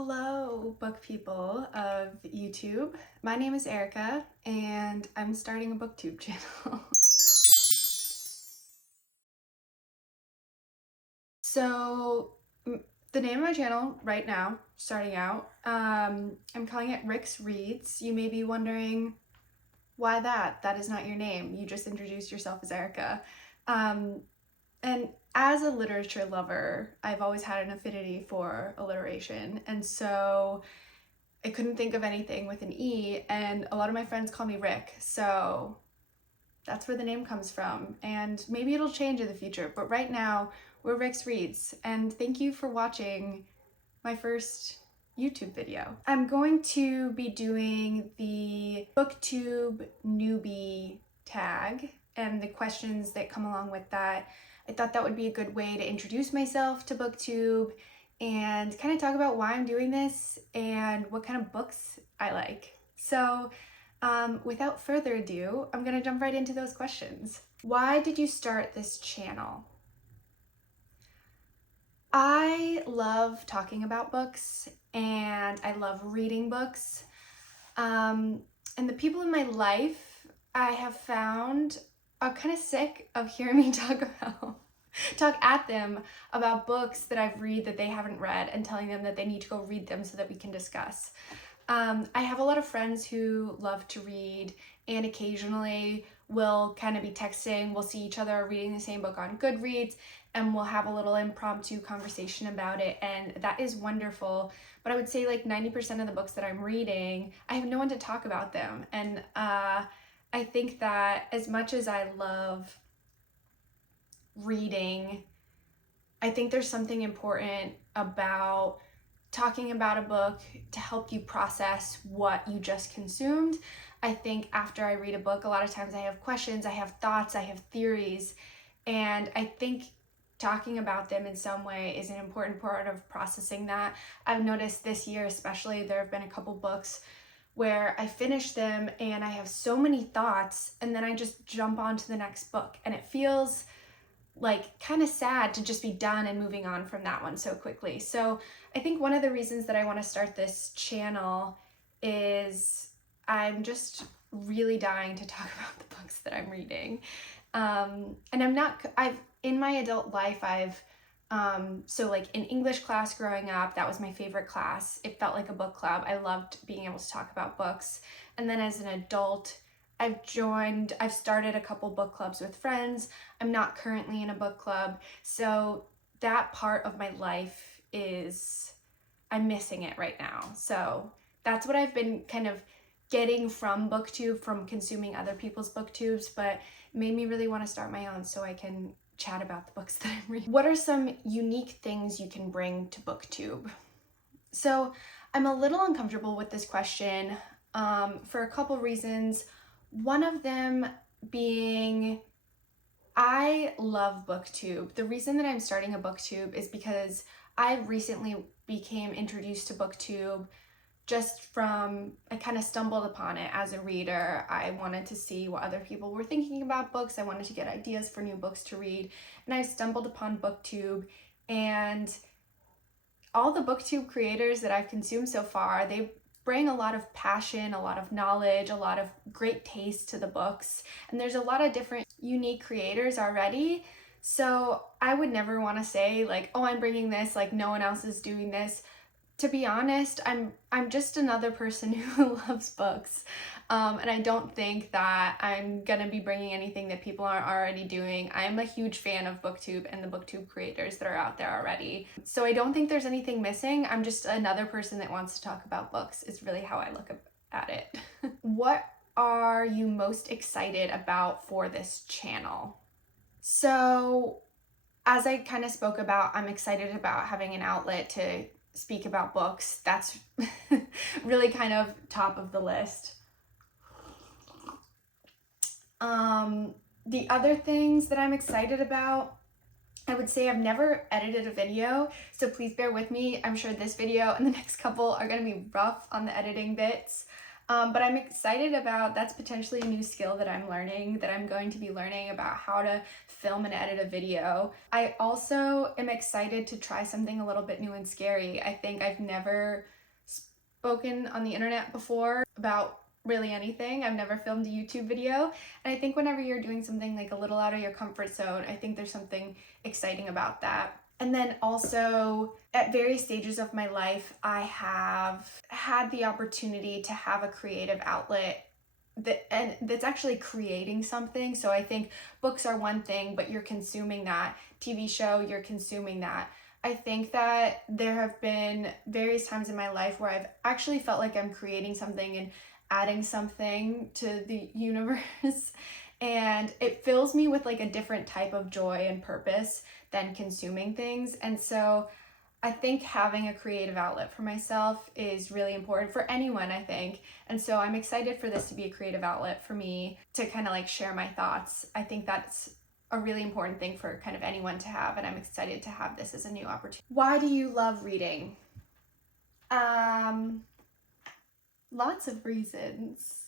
Hello, book people of YouTube. My name is Erica, and I'm starting a BookTube channel. The name of my channel right now, starting out, I'm calling it Rick's Reads. You may be wondering, why that? That is not your name. You just introduced yourself as Erica. And as a literature lover, I've always had an affinity for alliteration, and so I couldn't think of anything with an E, and a lot of my friends call me Rick, so that's where the name comes from, and maybe it'll change in the future, but right now we're Rick's Reads, and thank you for watching my first YouTube video. I'm going to be doing the BookTube Newbie Tag and the questions that come along with that. I thought that would be a good way to introduce myself to BookTube and kind of talk about why I'm doing this and what kind of books I like. So without further ado, I'm gonna jump right into those questions. Why did you start this channel? I love talking about books and I love reading books. And the people in my life I have found are kind of sick of hearing me talk at them about books that I've read that they haven't read and telling them that they need to go read them so that we can discuss. I have a lot of friends who love to read and occasionally we'll kind of be texting, we'll see each other reading the same book on Goodreads and we'll have a little impromptu conversation about it, and that is wonderful. But I would say like 90% of the books that I'm reading, I have no one to talk about them, and I think that as much as I love reading, I think there's something important about talking about a book to help you process what you just consumed. I think after I read a book, a lot of times I have questions, I have thoughts, I have theories, and I think talking about them in some way is an important part of processing that. I've noticed this year especially, there have been a couple books where I finish them and I have so many thoughts and then I just jump on to the next book, and it feels like kind of sad to just be done and moving on from that one so quickly. So I think one of the reasons that I want to start this channel is I'm just really dying to talk about the books that I'm reading. And in my adult life, so like in English class growing up, that was my favorite class. It felt like a book club. I loved being able to talk about books. And then as an adult, I've started a couple book clubs with friends. I'm not currently in a book club. So that part of my life I'm missing it right now. So that's what I've been kind of getting from BookTube, from consuming other people's BookTubes, but made me really want to start my own so I can chat about the books that I'm reading. What are some unique things you can bring to BookTube? So I'm a little uncomfortable with this question for a couple reasons. One of them being, I love BookTube. The reason that I'm starting a BookTube is because I recently became introduced to BookTube I kind of stumbled upon it as a reader. I wanted to see what other people were thinking about books. I wanted to get ideas for new books to read, and I stumbled upon BookTube, and all the BookTube creators that I've consumed so far, they bring a lot of passion, a lot of knowledge, a lot of great taste to the books, and there's a lot of different unique creators already. So I would never want to say like, oh, I'm bringing this, like no one else is doing this. To be honest, I'm just another person who loves books, and I don't think that I'm gonna be bringing anything that people aren't already doing. I'm a huge fan of BookTube and the BookTube creators that are out there already. So I don't think there's anything missing. I'm just another person that wants to talk about books. Is really how I look at it. What are you most excited about for this channel? So as I kind of spoke about, I'm excited about having an outlet to speak about books. That's really kind of top of the list. The other things that I'm excited about, I would say I've never edited a video, so please bear with me. I'm sure this video and the next couple are going to be rough on the editing bits. But I'm excited about, that's potentially a new skill that I'm learning, that I'm going to be learning about how to film and edit a video. I also am excited to try something a little bit new and scary. I think I've never spoken on the internet before about really anything. I've never filmed a YouTube video. And I think whenever you're doing something like a little out of your comfort zone, I think there's something exciting about that. And then also at various stages of my life, I have had the opportunity to have a creative outlet that's actually creating something. So I think books are one thing, but you're consuming that. TV show, you're consuming that. I think that there have been various times in my life where I've actually felt like I'm creating something and adding something to the universe. And it fills me with like a different type of joy and purpose than consuming things. And so I think having a creative outlet for myself is really important for anyone, I think. And so I'm excited for this to be a creative outlet for me to kind of like share my thoughts. I think that's a really important thing for kind of anyone to have, and I'm excited to have this as a new opportunity. Why do you love reading? Lots of reasons.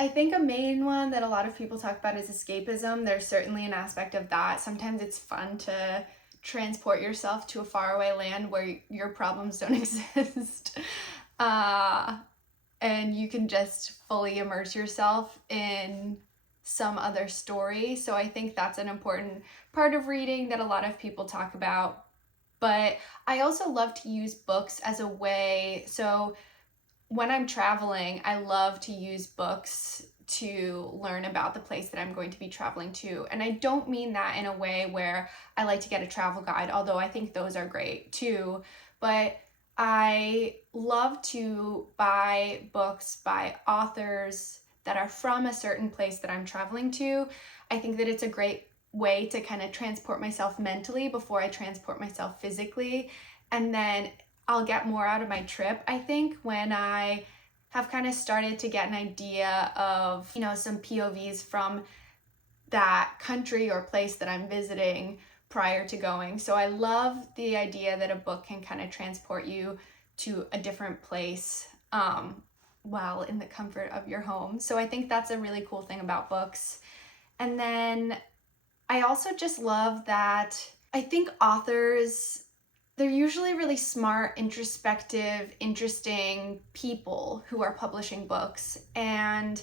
I think a main one that a lot of people talk about is escapism. There's certainly an aspect of that. Sometimes it's fun to transport yourself to a faraway land where your problems don't exist. And you can just fully immerse yourself in some other story. So I think that's an important part of reading that a lot of people talk about. But I also love to use books as a way, so when I'm traveling, I love to use books to learn about the place that I'm going to be traveling to. And I don't mean that in a way where I like to get a travel guide, although I think those are great too. But I love to buy books by authors that are from a certain place that I'm traveling to. I think that it's a great way to kind of transport myself mentally before I transport myself physically. And then I'll get more out of my trip, I think, when I have kind of started to get an idea of, you know, some POVs from that country or place that I'm visiting prior to going. So I love the idea that a book can kind of transport you to a different place while in the comfort of your home. So I think that's a really cool thing about books. And then I also just love that I think authors, they're usually really smart, introspective, interesting people who are publishing books. And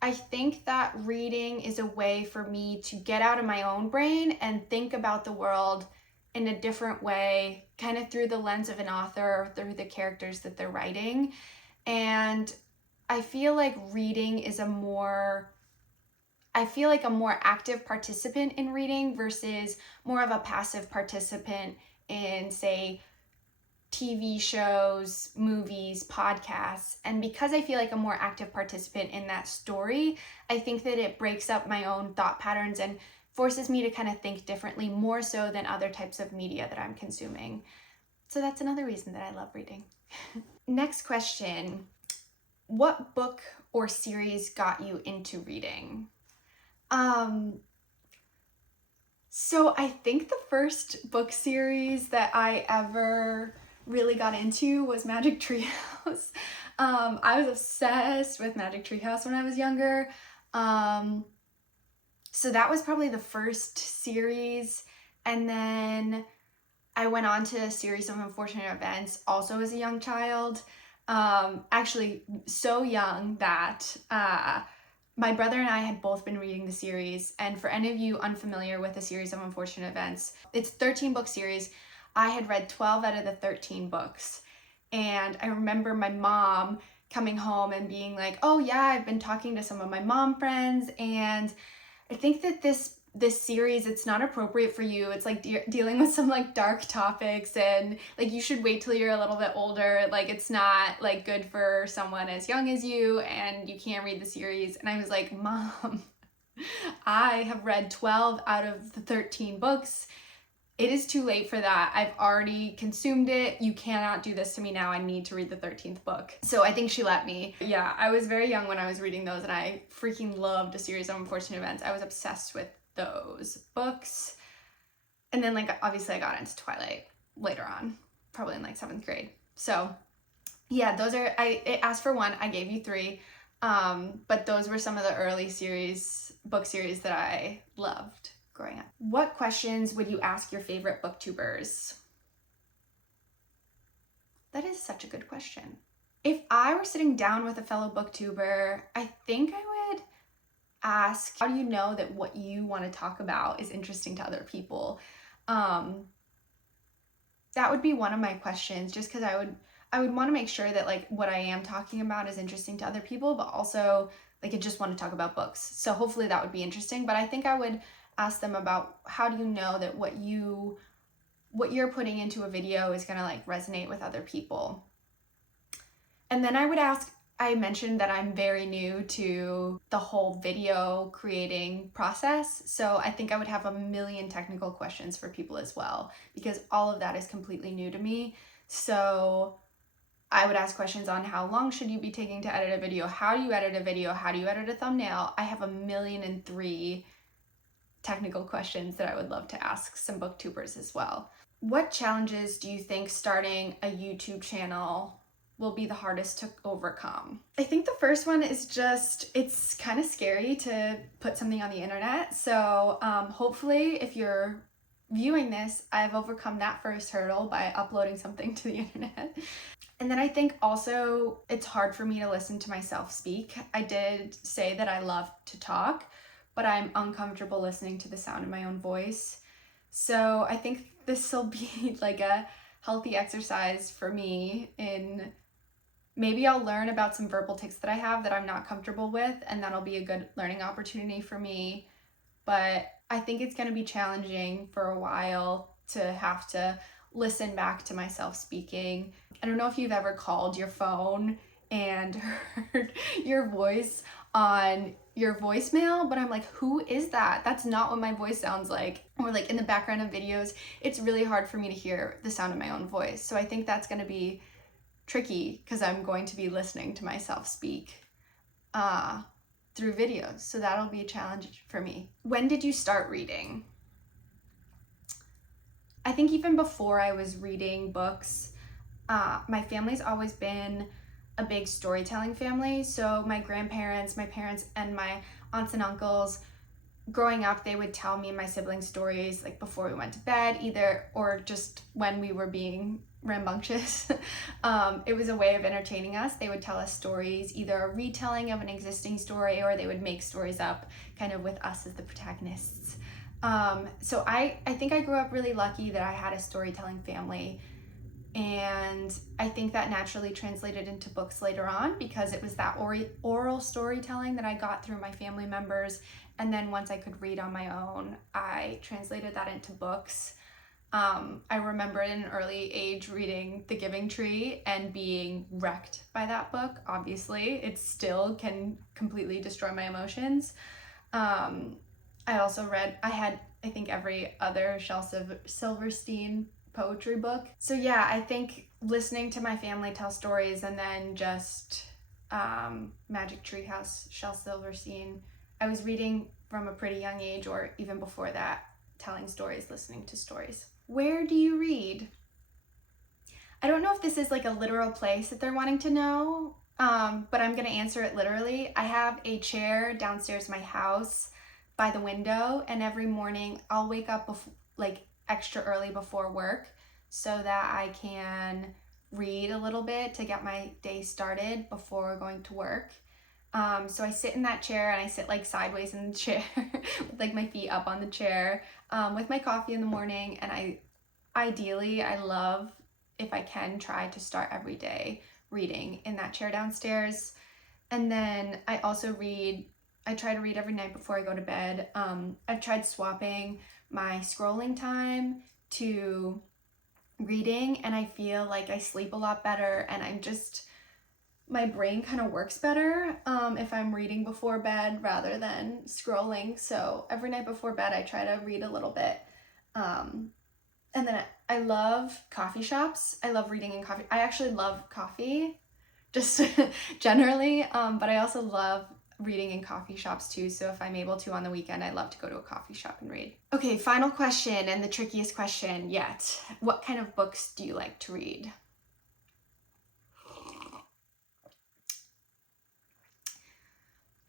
I think that reading is a way for me to get out of my own brain and think about the world in a different way, kind of through the lens of an author, through the characters that they're writing. And I feel like reading is a more active participant in reading versus more of a passive participant in, say, TV shows, movies, podcasts. And because I feel like a more active participant in that story, I think that it breaks up my own thought patterns and forces me to kind of think differently, more so than other types of media that I'm consuming. So that's another reason that I love reading. Next question. What book or series got you into reading? So I think the first book series that I ever really got into was Magic Tree House. I was obsessed with Magic Tree House when I was younger. So that was probably the first series. And then I went on to a series of Unfortunate Events also as a young child. Actually so young that my brother and I had both been reading the series, and for any of you unfamiliar with the series of Unfortunate Events, it's a 13-book series. I had read 12 out of the 13 books, and I remember my mom coming home and being like, oh yeah, I've been talking to some of my mom friends, and I think that this series, it's not appropriate for you. It's like dealing with some like dark topics, and like you should wait till you're a little bit older. Like it's not like good for someone as young as you, and you can't read the series. And I was like, Mom, I have read 12 out of the 13 books. It is too late for that. I've already consumed it. You cannot do this to me now. I need to read the 13th book. So I think she let me. Yeah, I was very young when I was reading those, and I freaking loved a series of Unfortunate Events. I was obsessed with those books. And then like obviously I got into Twilight later on, probably in like 7th grade. So Yeah, those are, it asked for one, I gave you three. But those were some of the early book series that I loved growing up. What questions would you ask your favorite booktubers? That is such a good question. If I were sitting down with a fellow booktuber, I think I would ask, how do you know that what you want to talk about is interesting to other people? That would be one of my questions, just because I would want to make sure that like what I am talking about is interesting to other people, but also like I just want to talk about books. So hopefully that would be interesting. But I think I would ask them about, how do you know that what you're putting into a video is gonna like resonate with other people? And then I would ask, I mentioned that I'm very new to the whole video creating process, so I think I would have a million technical questions for people as well, because all of that is completely new to me. So I would ask questions on, how long should you be taking to edit a video? How do you edit a video? How do you edit a thumbnail? I have 1,000,003 technical questions that I would love to ask some booktubers as well. What challenges do you think starting a YouTube channel will be the hardest to overcome? I think the first one is just, it's kind of scary to put something on the internet. So hopefully if you're viewing this, I've overcome that first hurdle by uploading something to the internet. And then I think also it's hard for me to listen to myself speak. I did say that I love to talk, but I'm uncomfortable listening to the sound of my own voice. So I think this will be like a healthy exercise for me in, maybe I'll learn about some verbal tics that I have that I'm not comfortable with, and that'll be a good learning opportunity for me. But I think it's going to be challenging for a while to have to listen back to myself speaking. I don't know if you've ever called your phone and heard your voice on your voicemail, but I'm like, who is that? That's not what my voice sounds like. Or like in the background of videos, it's really hard for me to hear the sound of my own voice. So I think that's going to be tricky, because I'm going to be listening to myself speak through videos. So that'll be a challenge for me. When did you start reading? I think even before I was reading books, my family's always been a big storytelling family. So my grandparents, my parents, and my aunts and uncles, growing up, they would tell me and my siblings stories like before we went to bed, either, or just when we were being rambunctious. It was a way of entertaining us. They would tell us stories, either a retelling of an existing story, or they would make stories up kind of with us as the protagonists. So I think I grew up really lucky that I had a storytelling family, and I think that naturally translated into books later on, because it was that oral storytelling that I got through my family members, and then once I could read on my own, I translated that into books. I remember at an early age reading The Giving Tree and being wrecked by that book. Obviously, it still can completely destroy my emotions. I also read, I think every other Shel Silverstein poetry book. So yeah, I think listening to my family tell stories, and then just Magic Treehouse, Shel Silverstein. I was reading from a pretty young age, or even before that, telling stories, listening to stories. Where do you read? I don't know if this is like a literal place that they're wanting to know, but I'm gonna answer it literally. I have a chair downstairs in my house by the window, and every morning I'll wake up like extra early before work so that I can read a little bit to get my day started before going to work. So I sit in that chair, and I sit like sideways in the chair with like my feet up on the chair with my coffee in the morning. And I love, if I can, try to start every day reading in that chair downstairs. And then I also try to read every night before I go to bed. I've tried swapping my scrolling time to reading, and I feel like I sleep a lot better, and my brain kind of works better if I'm reading before bed rather than scrolling. So every night before bed, I try to read a little bit. And then I love coffee shops. I love reading in coffee. I actually love coffee, just generally, but I also love reading in coffee shops too. So if I'm able to on the weekend, I love to go to a coffee shop and read. Okay, final question, and the trickiest question yet. What kind of books do you like to read?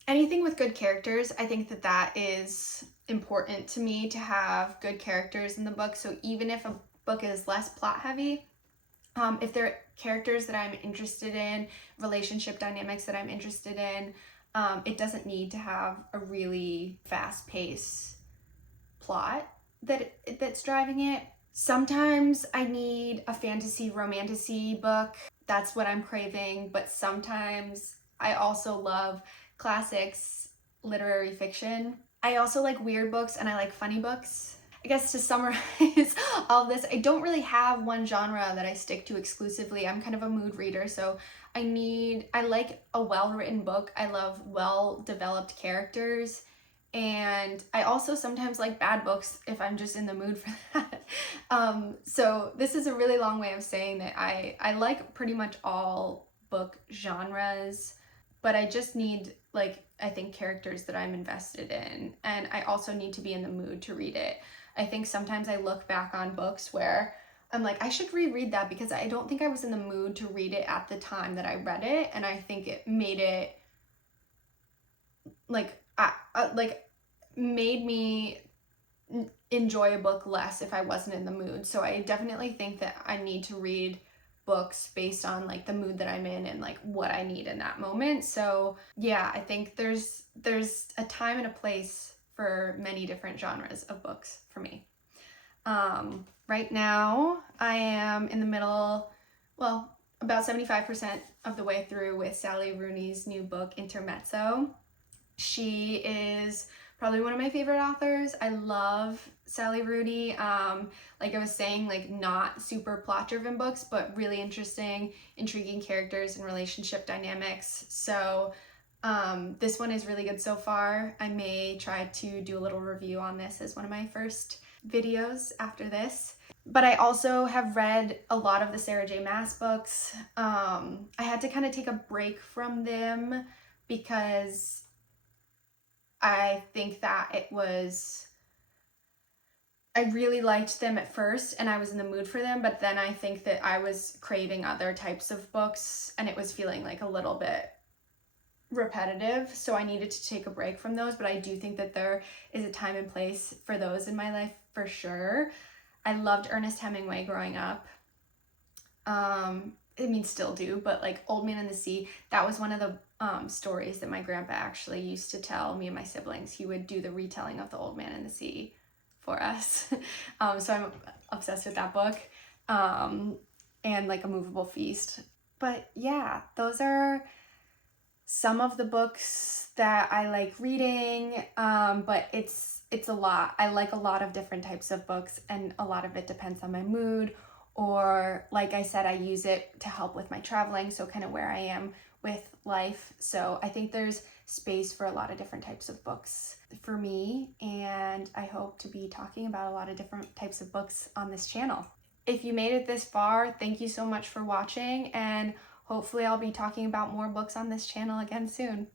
anything with good characters. I think that that is important to me, to have good characters in the book. So even if a book is less plot heavy, if there are characters that I'm interested in, relationship dynamics that I'm interested in, it doesn't need to have a really fast-paced plot that's driving it. Sometimes I need a fantasy romantasy book. That's what I'm craving, but sometimes I also love classics, literary fiction. I also like weird books and I like funny books. I guess to summarize all of this, I don't really have one genre that I stick to exclusively. I'm kind of a mood reader, so I like a well-written book. I love well-developed characters. And I also sometimes like bad books if I'm just in the mood for that. So this is a really long way of saying that I like pretty much all book genres, but I just need, like, I think characters that I'm invested in, and I also need to be in the mood to read it. I think sometimes I look back on books where I'm like, I should reread that because I don't think I was in the mood to read it at the time that I read it, and I think it made it made me enjoy a book less if I wasn't in the mood. So I definitely think that I need to read books based on like the mood that I'm in and like what I need in that moment. So yeah, I think there's a time and a place for many different genres of books for me. Right now I am in the middle, well, about 75% of the way through with Sally Rooney's new book, Intermezzo. She is probably one of my favorite authors. I love Sally Rooney. Like I was saying, like not super plot-driven books, but really interesting, intriguing characters and relationship dynamics. So this one is really good so far. I may try to do a little review on this as one of my first videos after this. But I also have read a lot of the Sarah J. Maas books. I had to kind of take a break from them because I think that I really liked them at first and I was in the mood for them, but then I think that I was craving other types of books and it was feeling like a little bit repetitive, so I needed to take a break from those. But I do think that there is a time and place for those in my life for sure. I loved Ernest Hemingway growing up. Still do, but like Old Man and the Sea, that was one of the stories that my grandpa actually used to tell me and my siblings. He would do the retelling of the Old Man and the Sea for us. So I'm obsessed with that book, and like A Movable Feast. But yeah, those are some of the books that I like reading, but it's a lot. I like a lot of different types of books, and a lot of it depends on my mood, or like I said, I use it to help with my traveling, so kind of where I am with life. So I think there's space for a lot of different types of books for me, and I hope to be talking about a lot of different types of books on this channel. If you made it this far, thank you so much for watching, and hopefully I'll be talking about more books on this channel again soon.